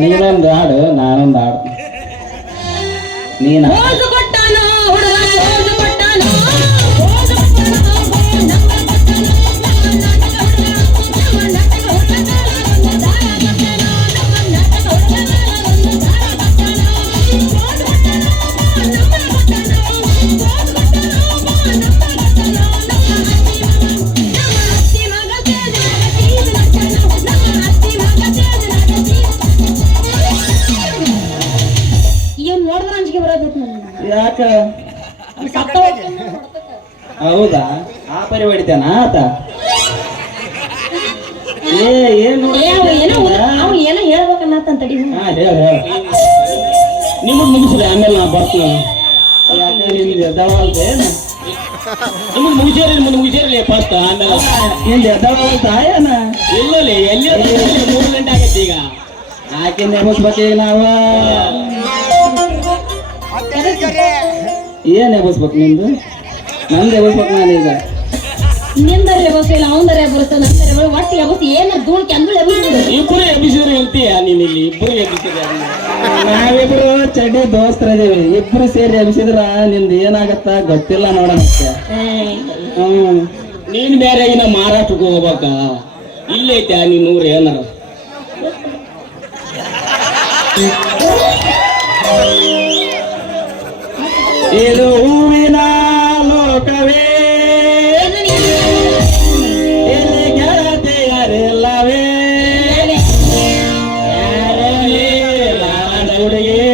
ನೀನೊಂದು ಹಾಡು ನಾನೊಂದು ಹಾಡು. ನೀನ? ಹೌದಾ? ಆ ಪರಿ ಹೊಡಿತಾನ ಆತ? ಏ ಏನು ಏ, ಅವ ಏನೋ ಹೇಳ್ಬೇಕನ್ನತ್ತ ತಡಿ ಹಾ ಹೇಳ ನಿಮಗ್ ಮುಗಿಸ್ರಿ ಆಮೇಲೆ ನಾ ಬರ್ತೀನಿ. ನಿಮ್ಗೆ ಮುಗಿಸಿರಿ ನಿಮಗೆ ಮುಗಿಸಿರಲಿ ಫಸ್ಟ್ ಆಮೇಲೆ ನಿಂದ ಎದ್ದಾವಲ್ತ ಏನ ಎಲ್ಲೋಲಿ ಎಲ್ಲಿ ಮೂರು ಗಂಟೆ ಆಗೈತೆ ಈಗ. ಆಕೆ ನೆಬಸ್ಬೇಕು ಈಗ ಏನು ಏನ್ ಎಬಸ್ಬೇಕು ನಿಂದು ನಂದು ಎಬಸ್ಬೇಕು ನಾನೀಗ ನಿಂದರೆ ಬಸ್ ಇಲ್ಲ ಅವಂದರೆ ಬರುತ್ತೆ ನಂದರೆ ಬಸ್ ಒಟ್ಟು ಎಬಸ್ ಏನ ಧೂಳ್ ಕೆಂದು ಎಬಸ್ಬಿಡು ಇಬ್ಬರು ಎಬ್ಬಿಸಿದ್ರು ಹೇಳ್ತೀಯ ನೀನು ಇಲ್ಲಿ? ಇಬ್ಬರು ಎಬ್ಬಿಸಿದ್ರೆ ನಾವಿಬ್ರು ಚಡ್ಡಿ ದೋಸ್ತರಿದೀವಿ ಇಬ್ರು ಸೇರಿ ಎಬ್ಬಿಸಿದ್ರ ನಿಂದು ಏನಾಗತ್ತ ಗೊತ್ತಿಲ್ಲ ನೋಡಕ್ಕೆ ಹ್ಮ್. ನೀನ್ ಬೇರೆ ಇನ್ನ ಮಾರಾಟಕ್ಕೆ ಹೋಗ್ಬೇಕ? ಇಲ್ಲೈತೆ ನೀನ್ ಊರು ಏನಾರ? ಇದು இடையே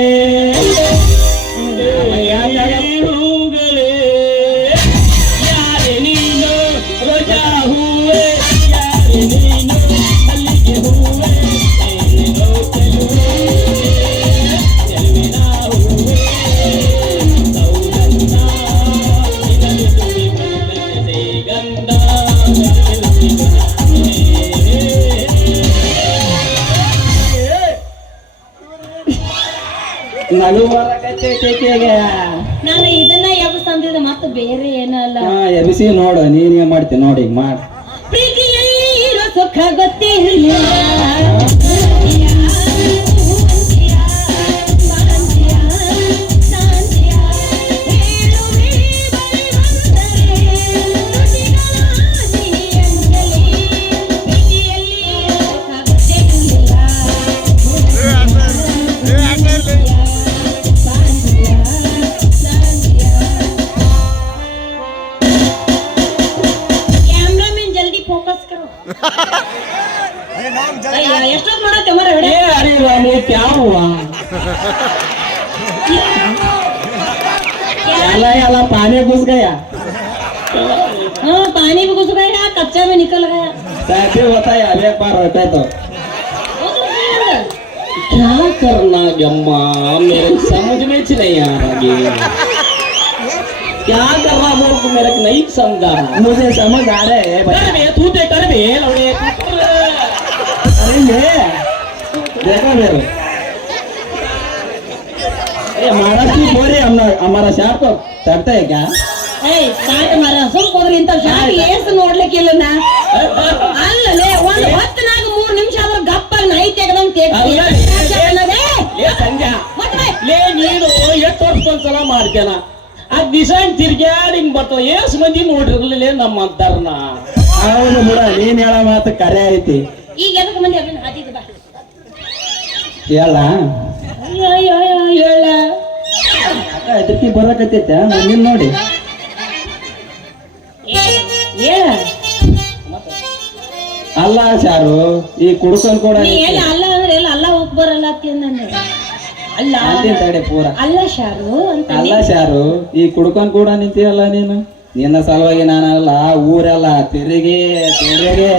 ನಗು ಬರಕತ್ತೈತಿಗೆ ನಾನು ಇದನ್ನ ಎಬಸ್ ಅಂದಿದ್ದೆ ಮತ್ತೆ ಬೇರೆ ಏನಲ್ಲ ಹಾ ಎಬಿಸಿ ನೋಡು ನೀನ್ ಏನ್ ಮಾಡ್ತೀನಿ ನೋಡಿ ಈಗ ಮಾಡ್. ಪ್ರೀತಿಯಲ್ಲಿ ಇರೋ ಸುಖ ಗೊತ್ತಿರಲಿಲ್ಲ. क्या याला पानी घुस गया। हाँ पानी में घुस गया कच्चा में निकल गया। पैसे होता है एक बार रहता है तो। क्या करना जम्मा मेरे समझ में च नहीं आ रहा क्या कर रहा बोल को तो मेरे को नहीं समझा। मुझे समझ आ रहा है कर बे तू ते कर बे लौड़े। अरे ये देखा मेरे એ મારાથી બોરે અમને અમારા ಈಗ. ಏಯ್ ಕಾಟ ಮರ ಸುಮ್ ಕುದ್ರಿ ಇಂತ ಶಾಲೆ ನೋಡ್ಲಿಕ್ಕಿಲ್ಲ ನಾ ಅಲ್ಲಲೇ ಒಂದ್ ಹೊತ್ತನಾಗ ಮೂರ್ ನಿಮಿಷ ಆದ್ರೆ ಗಪ್ಪ ನೈ ತೆಗ್ದಂಗ್ ಎಷ್ಟು ವರ್ಷಕ್ಕೊಂದ್ಸಲ ಆ ದಿಸಾನ್ ತಿರ್ಗ್ಯಾಡಿ ಹಿಂಗ್ ಬರ್ತಾವ ಮಂದಿ ನೋಡಿರ್ಲಿಲ್ಲ ನಮ್ಮ ಅವನು ಬಿಡ ನೀನ್ ಹೇಳ ಮಾತು ಕರೆ ಐತಿ. ಈಗ ಮಂದಿ ಬಾ. ಹೇಳ. ಅದಕ್ಕೆ ಬರಕತ್ತೈತ ನಿನ್ ನೋಡಿ. ಅಲ್ಲ ಸಾರು ಈ ಕುಡ್ಕೊಂಡ್ ಕೂಡ ನೀ ಅಲ್ಲ ಅಂದ್ರೆ ಎಲ್ಲ ಅಲ್ಲ ಹೋಗ್ ಬರಲ್ಲ ಅಲ್ಲ. ಅಂತೀನಿ ತಡೆ ಪೂರ. ಅಲ್ಲ ಶಾರು ಅಂತ ಅಲ್ಲ ಶಾರು ಈ ಕುಡ್ಕೊಂಡ್ ಕೂಡ ನಿಂತೀಯಲ್ಲ ನೀನು? ನಿನ್ನ ಸಲುವಾಗಿ ನಾನಲ್ಲ ಊರೆಲ್ಲ ತಿರುಗಿ ತಿರುಗಿ.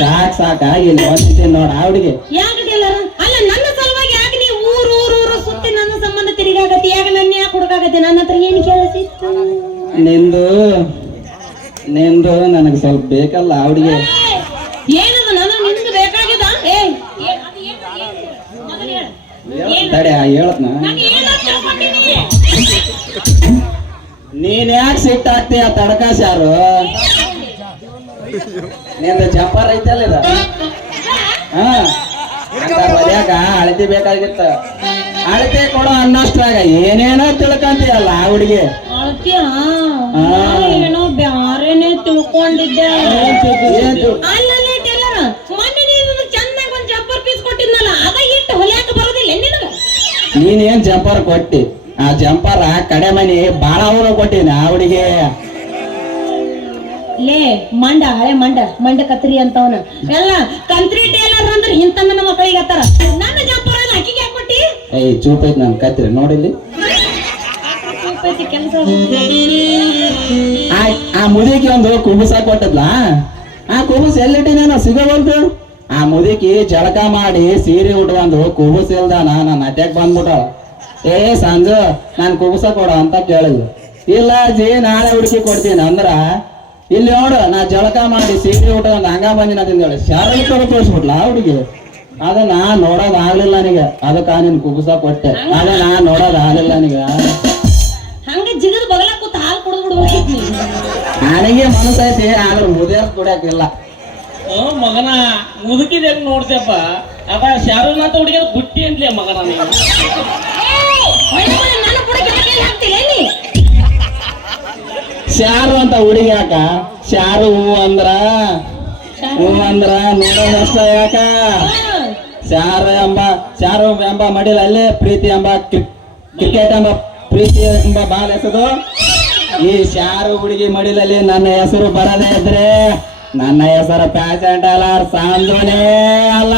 ಸಾಕ್ ಸಾಕಾಗಿ ನೋಡಿ ನೋಡ ಅವಡಿಗೆ ಯಾಕೆ ಟೇಲರ್ ಅಲ್ಲ ನನ್ನ ಸಲುವಾಗಿ ಯಾಕೆ ನೀ ಊರ್ ಊರ್ ಊರು ಸುತ್ತಿ ನನ್ನ ಸಂಬಂಧ ತಿರುಗಾಗತ್ತಿ ಯಾಕೆ ನನ್ನ ಹುಡುಗಾಗತ್ತೆ ನನ್ನ ಹತ್ರ ಏನು ಕೇಳಿಸಿತ್ತು ನಿಂದು ನಿಂದು ನನಗೆ ಸ್ವಲ್ಪ ಬೇಕಲ್ಲ ಅವಡಿಗೆ ಏನದು ನಾನು ನಿಂದು ಬೇಕಾಗಿದ ಏ? ತಡೆ ಹೇಳತ್ನ ನಾನು ಯಾಕೆ ಸಿಟ್ಟು ಆಗ್ತೀಯ ತಡಕ ಸಾರು ನಿಂದ ಚಪ್ಪಾರ ಐತಲ್ಲ ಇದು? ಹಾ? ಅಳತಿ ಬೇಕಾಗಿತ್ತ. ಅಳತೆ ಕೊಡೋ ಅನ್ನಷ್ಟ್ರಾಗ ಏನೇನೋ ತಿಳ್ಕಂತೀಯಲ್ಲ ಆ ಹುಡುಗಿ. ಏನೋ ಬ್ಯಾರೇನೆ ತಿಳ್ಕೊಂಡಿದ್ದೆ. ಏನ್ ತಿಳ್- ಅಲ್ಲಲ್ಲೇ ನೀನು ಚೆನ್ನಾಗಿ ಒಂದ್ ಜಬ್ಬರ್ ಪೀಸ್ ಕೊಟ್ಟಿದ್ನಲ್ಲ ಅದ ಇಟ್ಟು ಹೊಲಿಯಾಕ ಬರೋದಿಲ್ಲ ನಿನಗ? ನೀನ್ ಏನ್ ಜಂಪರ್ ಕೊಟ್ಟಿ? ಆ ಜಂಪರ್ ಕಡೆ ಮನಿ ಬಾಳ ಅವರು ಕೊಟ್ಟಿನಿ ಆ ಹುಡುಗಿ. ಲೇ ಮಂಡ ಹಳೆ ಮಂಡ ಮಂಡ ಕತ್ರಿ ಅಂತವನ. ಎಲ್ಲ ಕಂತ್ರಿ ಟೇಲರ್ ಅಂದ್ರೆ ಇಂತ ನನ್ನ ಮಕ್ಕಳಿಗೆ ಹತ್ತಾರ ನನ್ನ ಜಂಪರ್ ಅಲ್ಲ ಅಕ್ಕಿಗೆ ಯಾಕೆ ಕೊಟ್ಟಿ? ಏಯ್ ಚೂಪೈತಿ ನಾನು ಕತ್ರಿ ನೋಡಿಲ್ಲಿ? ಆ ಮುದಿಗೆ ಒಂದು ಕುಬುಸ ಕೊಟ್ಟದ್ಲ. ಆ ಕುಬುಸ್ ಎಲ್ಲಿಟ್ಟಿನೇನೋ ಸಿಗಬಲ್ದು ಆ ಮುದುಕಿ ಜಳಕ ಮಾಡಿ ಸೀರೆ ಉಟ್ಕೊಂಡು ಕುಬುಸ್ ಇಲ್ದಾನ ನನ್ನ ಅಟ್ಯಾಕ್ ಬಂದ್ಬಿಟ್ಟಾಳ. ಏ, ಸಂಜು, ನಾನು ಕುಬುಸ ಕೊಡ ಅಂತ ಕೇಳಿದ್ಲು. ಇಲ್ಲ ಜಿ ನಾಳೆ ಹುಡುಕಿ ಕೊಡ್ತೀನಿ ಅಂದ್ರ, ಇಲ್ಲಿ ನೋಡು, ನಾ ಜಳಕ ಮಾಡಿ ಸೀರೆ ಉಟ್ಕೊಂಡು ಹಂಗ ಬಂದಿನ ತಿಂದೇಳಿ ಕಡೆ ತೋರಿಸ್ಬಿಟ್ಲ ಹುಡುಗಿ? ಅದ ನಾ ನೋಡೋದ್ ಆಗ್ಲಿಲ್ಲ ನನಗೆ. ಅದಕ್ಕ ನಿನ್ ಕುಬುಸ ಕೊಟ್ಟೆ. ಅದ ನಾ ನೋಡೋದ್ ಆಗ್ಲಿಲ್ಲ ನನಗೆ. ಹಂಗ ಜಿಗದ ಬಗಲ ಕೂತ್ ಹಾಲು ಕುಡಿದು ಬಿಡ್ಬೇಕಿತ್ತು ನನಗೆ ಮನಸ್ಸೈತಿ ಆದ್ರೆ ಮುದಿಯರ್ ಕುಡಿಯಾಕಿಲ್ಲ ಓ ಮಗನ ಮುದುಕಿದ ನೋಡ್ತೇಪ್ಪ ಅದ ಶಾರುನಾಥ ಹುಡುಗಿ ಬುಟ್ಟಿ ಅಂತಲೇ ಮಗನ ನೀವು ಶಾರು ಅಂತ ಹುಡುಗಿ ಯಾಕ? ಶಾರು ಹೂ ಅಂದ್ರ ಹೂ ಅಂದ್ರ ನೋಡೋದಷ್ಟ ಯಾಕ? ಶಾರು ಎಂಬ ಶಾರು ಎಂಬ ಮಡಿಲ ಅಲ್ಲೇ ಪ್ರೀತಿ ಎಂಬ ಕ್ರಿ- ಕ್ರಿಕೆಟ್ ಎಂಬ ಪ್ರೀತಿ ಎಂಬ ಬಾಲ್ ಹೆಸರು ಈ ಶಾರು ಹುಡುಗಿ ಮಡಿಲಲ್ಲಿ ನನ್ನ ಹೆಸರು ಬರದೇ ಇದ್ರೆ ನನ್ನ ಹೆಸರು ಪ್ಯಾಸೆಂಟ್ ಅಲ್ಲ ಸಾಂದೋನೇ ಅಲ್ಲ.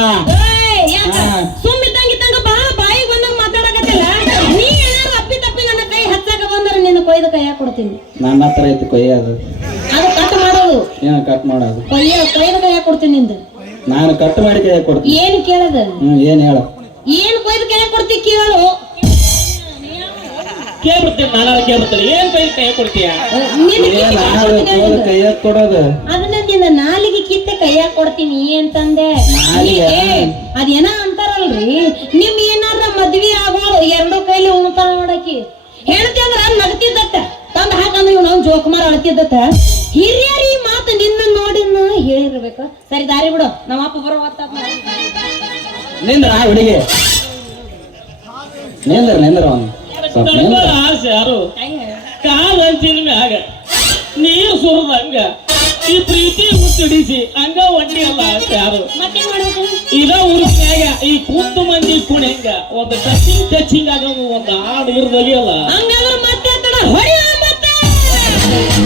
ನನ್ನ ಹತ್ರ ಐತಿ ಕೊಯ್ಯೋದು. ಅದು ಕಟ್ ಮಾಡೋದು. ಕಟ್ ಮಾಡೋದು? ಕೊಯ್ಯ ಕೊಡ್ತೀನಿ ನಿಂದು. ನಾನು ಕಟ್ ಮಾಡಿ ಕೈ ಕೊಡ್ತೀನಿ. ಏನ್ ಕೇಳದ? ಹ್ಮ್ ಏನ್ ಹೇಳು? ಏನ್ ಕೊಯ್ದು ಕೈ ಕೊಡ್ತಿ ಕೇಳು. ಕೇಳ್ಬಿಡ್ತೀನಿ ನಾನು ಕೇಳ್ಬಿಡ್ತೀನಿ. ಏನ್ ಕೈ ಕೈ ಕೊಡ್ತೀಯ? ಏನ್ ಆಳು ಕೈಯಾಗ ಕೊಡೋದು. ಅದನ್ನ ನಿನ್ನ ನಾಲಿಗೆ ಕಿತ್ತ ಕೈಯಾಗ ಕೊಡ್ತೀನಿ ಅಂತಂದೆ. ನಾಲಿಗೆ? ಅದೇನ ಅಂತಾರಲ್ರಿ. ನಿಮ್ ಏನಾರ ಮದ್ವಿ ಆಗೋಳು ಎರಡು ಕೈಲಿ ಉಣ್ತಾಳ ನೋಡಕಿ ಹೇಳ್ತಿ ಅಂದ್ರ ನಗ್ತಿದ್ದತ್ತ ತಂದ್ ಹಾಕಂದ್ರೆ ಇವ್ ನಾವು ಜೋಕುಮಾರ್ ಅಳ್ತಿದ್ದತ್ತ. ಹಿರಿಯರಿ ಮಾತು ನಿನ್ನ ನೋಡಿ ಹೇಳಿರ್ಬೇಕು ಸರಿ ದಾರಿ ಬಿಡು. ನಮ್ಮ ಅಪ್ಪ ಬರೋ ಹೊತ್ತಾತ್ ನಿಂದ್ರ ಹುಡುಗಿ. ನಿಂದ್ರ ನಿಂದ್ರ ಅವನು. ಸ್ವಲ್ಪ ನಿಂದ್ರ. ಶಾರು ಕೈ ಹೇಳು. ಕಾಲ್ ಹಂಚಿನ ಮ್ಯಾಗ. ನೀರ್ ಸುರಿದಂಗ. ಈ ಪ್ರೀತಿ ಮುತ್ತಿಡಿಸಿ ಹಂಗ ಒಡ್ಡಿ ಅಲ್ಲ ಯಾರು? ಮತ್ತೇನ್ ಮಾಡ್ಬೇಕು ಇದ ಊರಿನ್ಯಾಗ ಈ ಕುಂದು ಮಂದಿ ಕುಣಿಂಗ. ಒಂದು ಟಚಿಂಗ್ ಟಚಿಂಗ್ ಆಗೋ ಒಂದು ಹಾಡು ಇರದಲ್ಲಿ ಅಲ್ಲ. ಹಂಗಾದ್ರೆ ಮತ್ತೆ ತಡ ಹೊಡಿ ಮತ್ತೆ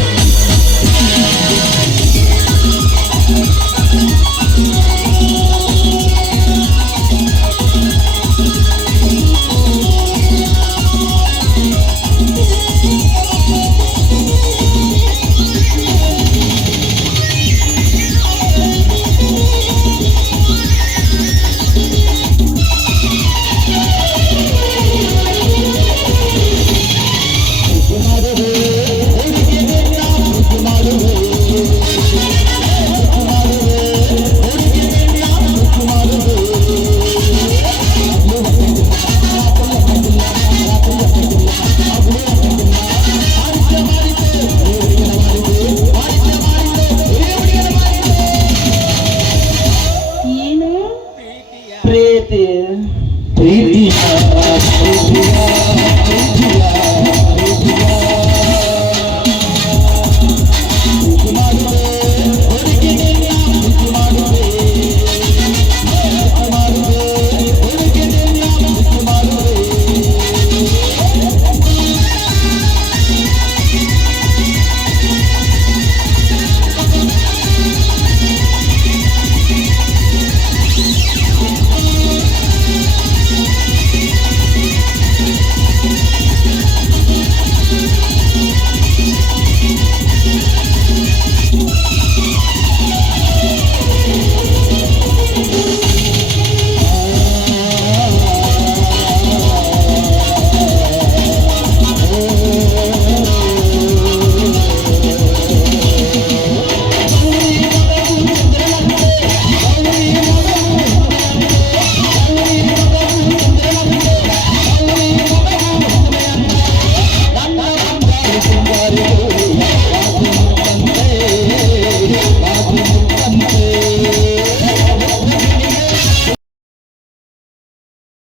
Tripinha